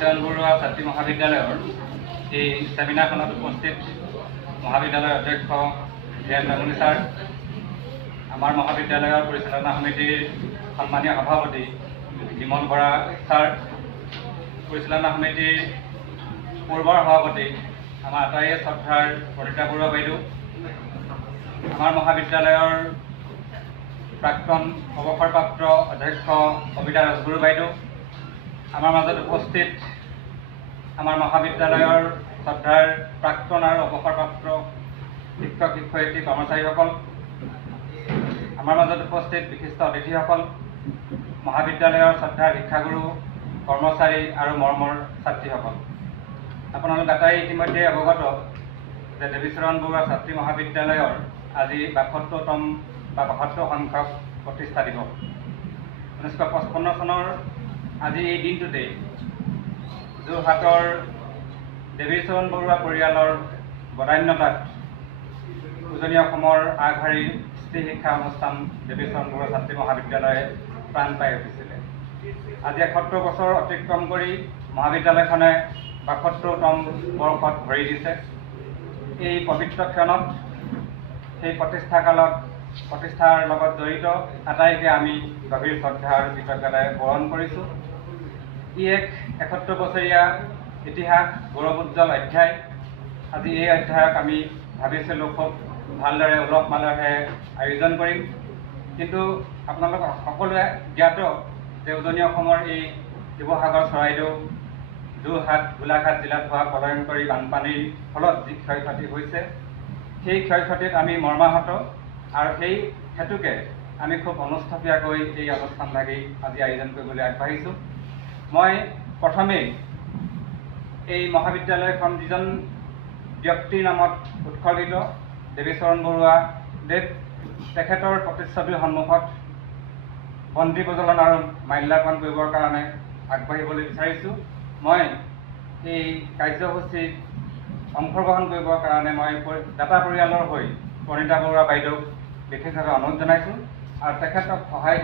চয়ন বৰুৱা ছাত্ৰী মহাবিদ্যালয়ৰ এই ছেমিনাৰখনত উপস্থিত মহাবিদ্যালয়ৰ অধ্যক্ষ জেন মেমনি ছাৰ, আমাৰ মহাবিদ্যালয়ৰ পৰিচালনা সমিতিৰ সন্মানীয় সভাপতি বিমল বৰা ছাৰ, পৰিচালনা সমিতিৰ পূৰ্বৰ সভাপতি আমাৰ আটাইয়ে শ্ৰদ্ধাৰ প্ৰণীতা বৰুৱা বাইদেউ, আমাৰ মহাবিদ্যালয়ৰ প্ৰাক্তন অৱসৰপ্ৰাপ্ত অধ্যক্ষ কবিতা ৰাজগুৰু বাইদেউ, আমাৰ মাজত উপস্থিত আমাৰ মহাবিদ্যালয়ৰ শ্ৰদ্ধাৰ প্ৰাক্তন আৰু অৱসৰপ্ৰাপ্ত শিক্ষক শিক্ষয়িত্ৰী কৰ্মচাৰীসকল, আমাৰ মাজত উপস্থিত বিশিষ্ট অতিথিসকল, মহাবিদ্যালয়ৰ শ্ৰদ্ধাৰ শিক্ষাগুৰু কৰ্মচাৰী আৰু মৰমৰ ছাত্ৰীসকল, আপোনালোক আটাই ইতিমধ্যে অৱগত যে দেৱীচৰণ বৰুৱা ছাত্ৰী মহাবিদ্যালয়ৰ আজি ৭২তম বা ৭২ সংখ্যক প্ৰতিষ্ঠা দিৱস। ১৯৫৫ চনৰ আজি এই দিনটোতেই যোৰহাটৰ দেৱীচৰণ বৰুৱা পৰিয়ালৰ বদান্যতাত উজনি অসমৰ আগশাৰীৰ স্ত্ৰী শিক্ষা অনুষ্ঠান দেৱীচৰণ বৰুৱা ছাত্ৰী মহাবিদ্যালয়ে প্ৰাণ পাই উঠিছিলে। আজি ৭১ বছৰ অতিক্ৰম কৰি মহাবিদ্যালয়খনে ৭২তম বৰ্ষত ভৰি দিছে। এই পবিত্ৰ ক্ষণত সেই প্ৰতিষ্ঠাৰ লগত জড়িত আটাইকে আমি গভীৰ শ্ৰদ্ধা আৰু কৃতজ্ঞতাৰে বৰণ কৰিছোঁ। ই এক ৭১ বছৰীয়া ইতিহাস, গৌৰৱোজ্জ্বল অধ্যায়। আজি এই অধ্যায়ক আমি ভাবিছিলোঁ খুব ভালদৰে উলহ মালহেৰে আয়োজন কৰিম, কিন্তু আপোনালোক সকলোৱে জ্ঞাত যে উজনি অসমৰ এই শিৱসাগৰ, চৰাইদেউ, যোৰহাট, গোলাঘাট জিলাত হোৱা প্ৰলয়ংকৰী বানপানীৰ ফলত যি ক্ষয় ক্ষতি হৈছে, সেই ক্ষয় ক্ষতিত আমি মৰ্মাহত, আৰু সেই হেতুকে আমি খুব অনুস্থপীয়াকৈ এই অনুষ্ঠানভাগি আজি আয়োজন কৰিবলৈ আগবাঢ়িছোঁ। মই প্ৰথমেই এই মহাবিদ্যালয়খন যিজন ব্যক্তিৰ নামত উৎসৰ্গিত, দেৱীচৰণ বৰুৱা দেৱ, তেখেতৰ প্ৰতিচ্ছবিৰ সন্মুখত বন্তি প্ৰজ্বলন আৰু মাল্যাৰ্পণ কৰিবৰ কাৰণে আগবাঢ়িবলৈ বিচাৰিছোঁ। মই এই কাৰ্যসূচীত অংশগ্ৰহণ কৰিবৰ কাৰণে মই দাতা পৰিয়ালৰ হৈ প্ৰণীতা বৰুৱা বাইদেউক বিশেষভাৱে অনুৰোধ জনাইছোঁ আৰু তেখেতক সহায়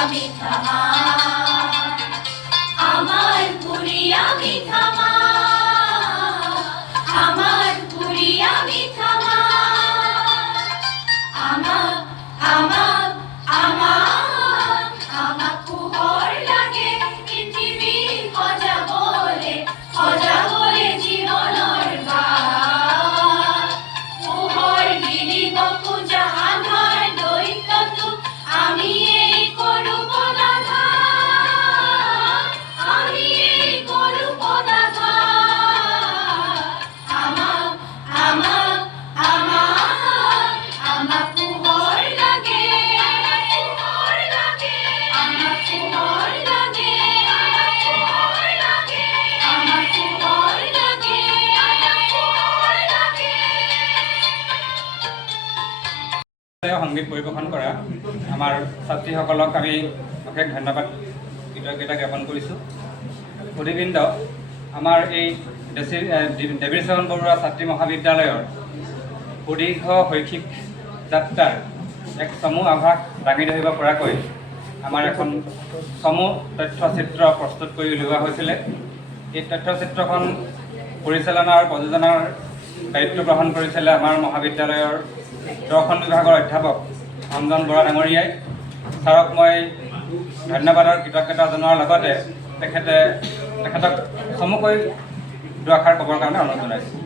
আমি থামা আমার পুরি আমি থামা আমার পুরি আমি থামা আমার আমার আমার আমার কুহর লাগে পৃথিবী খজা বলে জীবনের বাত কুহর গিরিব পূজা আধার দৈত্য আমি এই করুপ দাধা আমি এই করুপ দাধা আমার আমার আমার আমার কুহর লাগে আমার কুহর লাগে আমার কুহর লাগে আমার কুহর লাগে আমার কুহর লাগে আমার কুহর লাগে সংগীত পৰিৱেশন কৰা আমাৰ ছাত্ৰীসকলক আমি অশেষ ধন্যবাদ কৃতজ্ঞতা জ্ঞাপন কৰিছোঁ। সুধীবৃন্দ, আমাৰ এই দেৱীচৰণ বৰুৱা ছাত্ৰী মহাবিদ্যালয়ৰ সুদীৰ্ঘ শৈক্ষিক যাত্ৰাৰ এক চমু আভাস দাঙি ধৰিব পৰাকৈ আমাৰ এখন চমু তথ্যচিত্ৰ প্ৰস্তুত কৰি উলিওৱা হৈছিলে। এই তথ্যচিত্ৰখন পৰিচালনা আৰু প্ৰযোজনাৰ দায়িত্ব গ্ৰহণ কৰিছিলে আমাৰ মহাবিদ্যালয়ৰ দৰ্শন বিভাগৰ অধ্যাপক অঞ্জন বৰা ডাঙৰীয়াই। ছাৰক মই ধন্যবাদ আৰু কৃতজ্ঞতা জনোৱাৰ লগতে তেখেতক চমুকৈ দুআষাৰ ক'বৰ কাৰণে অনুৰোধ জনাইছোঁ।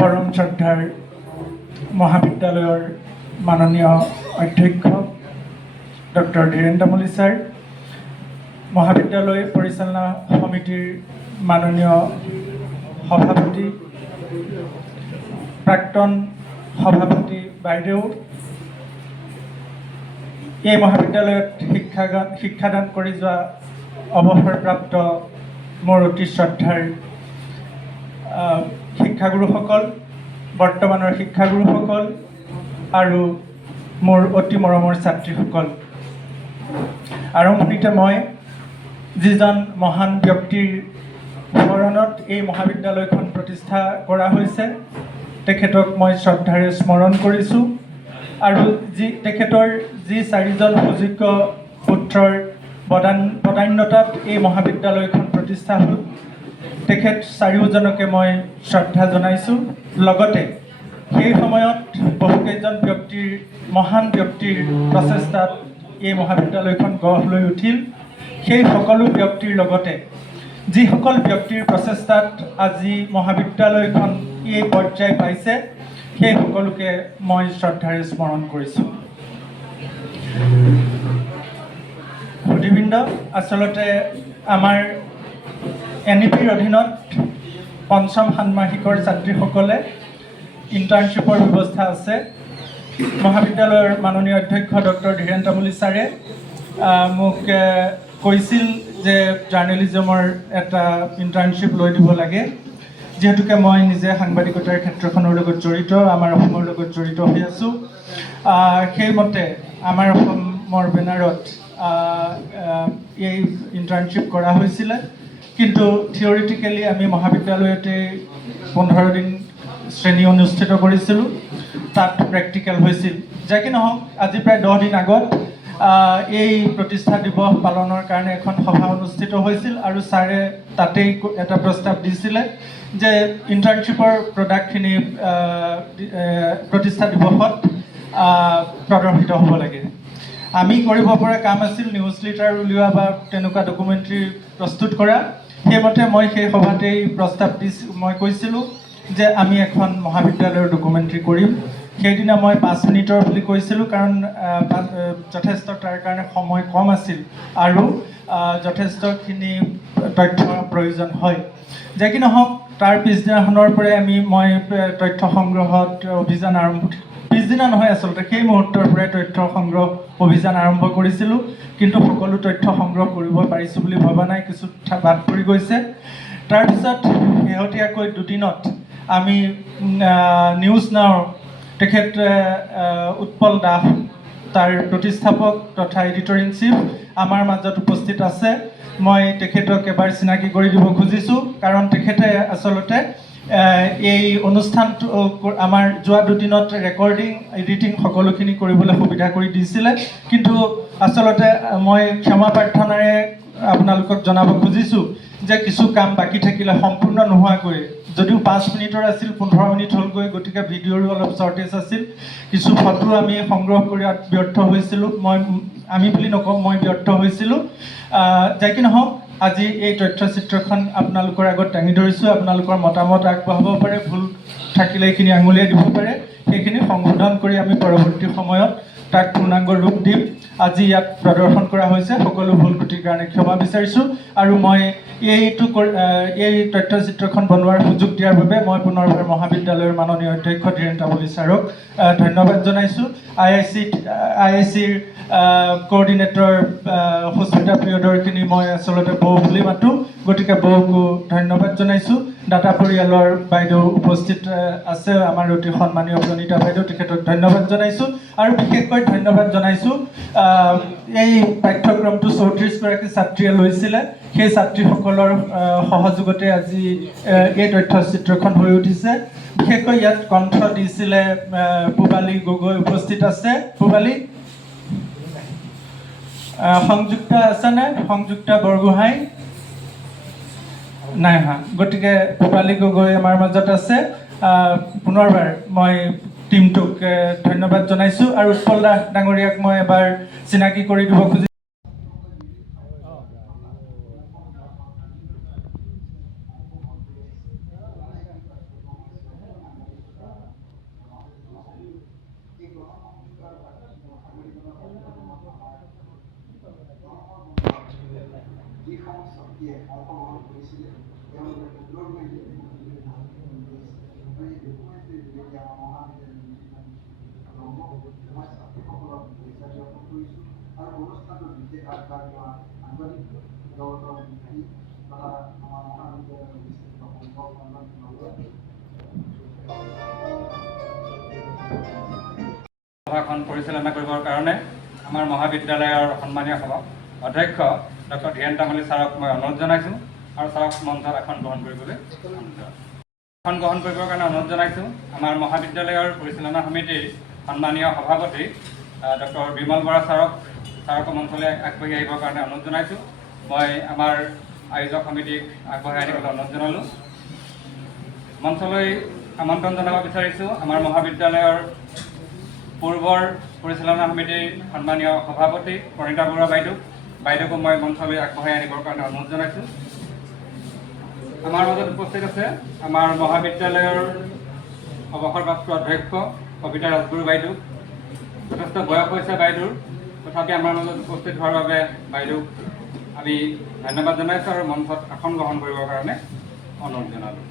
পৰম শ্ৰদ্ধাৰ মহাবিদ্যালয়ৰ মাননীয় অধ্যক্ষ ডক্টৰ ধীৰেন তামুলী ছাৰ, মহাবিদ্যালয় পৰিচালনা সমিতিৰ মাননীয় সভাপতি, প্ৰাক্তন সভাপতি বাইদেউ, এই মহাবিদ্যালয়ত শিক্ষাদান কৰি যোৱা অৱসৰপ্ৰাপ্ত মোৰ অতি শ্ৰদ্ধাৰ শিক্ষাগুৰুসকল, বৰ্তমানৰ শিক্ষাগুৰুসকল আৰু মোৰ অতি মৰমৰ ছাত্ৰীসকল, আৰম্ভণিতে মই যিজন মহান ব্যক্তিৰ স্মৰণত এই মহাবিদ্যালয়খন প্ৰতিষ্ঠা কৰা হৈছে তেখেতক মই শ্ৰদ্ধাৰে স্মৰণ কৰিছোঁ। আৰু তেখেতৰ যি 4জন সুযোগ্য পুত্ৰৰ বদান্যতাত এই মহাবিদ্যালয়খন প্ৰতিষ্ঠা হ'ল, তেখেত 4জনকে মই শ্ৰদ্ধা জনাইছোঁ। লগতে সেই সময়ত বহুকেইজন মহান ব্যক্তিৰ প্ৰচেষ্টাত এই মহাবিদ্যালয়খন গঢ় লৈ উঠিল। সেই সকলো ব্যক্তিৰ লগতে যিসকল ব্যক্তিৰ প্ৰচেষ্টাত আজি মহাবিদ্যালয়খন এই পৰ্যায় পাইছে সেই সকলোকে মই শ্ৰদ্ধাৰে স্মৰণ কৰিছোঁ। সুধীবৃন্দ, আচলতে আমাৰ NEP-ৰ অধীনত পঞ্চম ষাণ্মাসিকৰ ছাত্ৰীসকলে ইণ্টাৰ্ণশ্বিপৰ ব্যৱস্থা আছে। মহাবিদ্যালয়ৰ মাননীয় অধ্যক্ষ ডক্টৰ ধীৰেন তামুলী ছাৰে মোক কৈছিল যে জাৰ্নেলিজমৰ এটা ইণ্টাৰ্ণশ্বিপ লৈ দিব লাগে। যিহেতুকে মই নিজে সাংবাদিকতাৰ ক্ষেত্ৰখনৰ লগত জড়িত, আমাৰ অসমৰ লগত জড়িত হৈ আছোঁ, সেইমতে আমাৰ অসমৰ বেনাৰত এই ইণ্টাৰ্ণশ্বিপ কৰা হৈছিলে। কিন্তু থিয়ৰিটিকেলি আমি মহাবিদ্যালয়তে 15 দিন শ্ৰেণী অনুষ্ঠিত কৰিছিলোঁ, তাত প্ৰেক্টিকেল হৈছিল। যাকে নহওক, আজি প্ৰায় 10 দিন আগত এই প্ৰতিষ্ঠা দিৱস পালনৰ কাৰণে এখন সভা অনুষ্ঠিত হৈছিল আৰু ছাৰে তাতেই এটা প্ৰস্তাৱ দিছিলে যে ইণ্টাৰ্ণশ্বিপৰ প্ৰডাক্টখিনি প্ৰতিষ্ঠা দিৱসত প্ৰদৰ্শিত হ'ব লাগে। আমি কৰিব পৰা কাম আছিল নিউজ লেটাৰ উলিওৱা বা তেনেকুৱা ডকুমেণ্টাৰী প্ৰস্তুত কৰা। সেইমতে মই সেই সভাতেই প্ৰস্তাৱ মই কৈছিলোঁ যে আমি এখন মহাবিদ্যালয়ৰ ডকুমেণ্টাৰী কৰিম। সেইদিনা মই 5 মিনিটৰ বুলি কৈছিলোঁ, কাৰণ যথেষ্ট তাৰ কাৰণে সময় কম আছিল আৰু যথেষ্টখিনি তথ্যৰ প্ৰয়োজন হয়। যে কি নহওক, তাৰ পিছদিনাখনৰ পৰাই মই তথ্য সংগ্ৰহত অভিযান পিছদিনা নহয়, আচলতে সেই মুহূৰ্তৰ পৰাই তথ্য সংগ্ৰহ অভিযান আৰম্ভ কৰিছিলোঁ। কিন্তু সকলো তথ্য সংগ্ৰহ কৰিব পাৰিছোঁ বুলি ভবা নাই, কিছু বাদ পৰি গৈছে। তাৰপিছত শেহতীয়াকৈ 2 দিনত আমি নিউজ নাওৰ তেখেত উৎপল দাস, তাৰ প্ৰতিষ্ঠাপক তথা এডিটৰ ইন চিফ আমাৰ মাজত উপস্থিত আছে। মই তেখেতক এবাৰ চিনাকি কৰি দিব খুজিছোঁ, কাৰণ তেখেতে আচলতে এই অনুষ্ঠানটো আমাৰ যোৱা দুদিনত ৰেকৰ্ডিং এডিটিং সকলোখিনি কৰিবলৈ সুবিধা কৰি দিছিলে কিন্তু আচলতে মই ক্ষমা প্ৰাৰ্থনাৰে আপোনালোকক জনাব খুজিছোঁ যে কিছু কাম বাকী থাকিলে সম্পূৰ্ণ নোহোৱাকৈ যদিও 5 মিনিটৰ আছিল 15 মিনিট হ'লগৈ গতিকে ভিডিঅ'ৰো অলপ শ্বৰ্টেজ আছিল কিছু ফটো আমি সংগ্ৰহ কৰাত ব্যৰ্থ হৈছিলোঁ আমি বুলি নকওঁ মই ব্যৰ্থ হৈছিলোঁ যাই কি নহওক আজি এই তথ্যচিত্ৰখন আপোনালোকৰ আগত দাঙি ধৰিছোঁ আপোনালোকৰ মতামত আগবঢ়াব পাৰে ভুল থাকিলে এইখিনি আঙুলিয়াই দিব পাৰে সেইখিনি সংশোধন কৰি আমি পৰৱৰ্তী সময়ত তাক পূৰ্ণাংগ ৰূপ দিম আজি ইয়াত প্ৰদৰ্শন কৰা হৈছে সকলো ভুল ত্ৰুটিৰ কাৰণে ক্ষমা বিচাৰিছোঁ আৰু মই এই তথ্যচিত্ৰখন বনোৱাৰ সুযোগ দিয়াৰ বাবে মই পুনৰবাৰ মহাবিদ্যালয়ৰ মাননীয় অধ্যক্ষ ধীৰেন তামুলী ছাৰক ধন্যবাদ জনাইছোঁ IICৰ কোঅৰ্ডিনেটৰ সুস্মিতা প্ৰিয়দৰ্শিনী মই আচলতে বৌ বুলি মাতোঁ গতিকে বৌকো ধন্যবাদ জনাইছোঁ দাতা পৰিয়ালৰ বাইদেউ উপস্থিত আছে আমাৰ অতি সন্মানীয় প্ৰণীতা বাইদেউ তেখেতক ধন্যবাদ জনাইছোঁ আৰু বিশেষকৈ ধন্যবাদ জনাইছোঁ এই পাঠ্যক্ৰমটো 34গৰাকী ছাত্ৰীয়ে লৈছিলে সেই ছাত্ৰীসকলৰ সহযোগতে আজি এই তথ্যচিত্ৰখন হৈ উঠিছে বিশেষকৈ ইয়াত কণ্ঠ দিছিলে পূবালী গগৈ উপস্থিত আছে পূবালী সংযুক্তা আছেনে সংযুক্তা বৰগোহাঁই নাই অহা গতিকে পূবালী গগৈ আমাৰ মাজত আছে পুনৰবাৰ মই টিমটোক ধন্যবাদ জনাইছোঁ আৰু উৎপল দাস ডাঙৰীয়াক মই এবাৰ চিনাকি কৰি দিব খুজিছোঁ সভাখন পৰিচালনা কৰিবৰ কাৰণে আমাৰ মহাবিদ্যালয়ৰ সন্মানীয় অধ্যক্ষ ডক্টৰ ধীৰেন তামুলী ছাৰক মই অনুৰোধ জনাইছোঁ আৰু ছাৰক মঞ্চত আসন গ্ৰহণ কৰিবৰ কাৰণে অনুৰোধ জনাইছোঁ আমাৰ মহাবিদ্যালয়ৰ পৰিচালনা সমিতিৰ সন্মানীয় সভাপতি ডক্টৰ বিমল বৰা ছাৰকো মঞ্চলৈ আগবাঢ়ি আহিবৰ কাৰণে অনুৰোধ জনাইছোঁ মই আমাৰ আয়োজক সমিতিক আগবঢ়াই আনিবলৈ অনুৰোধ জনালোঁ মঞ্চলৈ আমন্ত্ৰণ জনাব বিচাৰিছোঁ আমাৰ মহাবিদ্যালয়ৰ পূৰ্বৰ পৰিচালনা সমিতিৰ সন্মানীয় সভাপতি প্ৰণীতা বৰুৱা বাইদেউকো মই মঞ্চলৈ আগবঢ়াই আনিবৰ কাৰণে অনুৰোধ জনাইছোঁ আমাৰ মাজত উপস্থিত আছে আমাৰ মহাবিদ্যালয়ৰ অৱসৰপ্ৰাপ্ত অধ্যক্ষ কবিতা ৰাজগুৰু বাইদেউ যথেষ্ট বয়স হৈছে বাইদেউৰ তথাপি আমাৰ মাজত উপস্থিত হোৱাৰ বাবে বাইদেউক আমি ধন্যবাদ জনাইছোঁ আৰু মঞ্চত আসন গ্ৰহণ কৰিবৰ কাৰণে অনুৰোধ জনালোঁ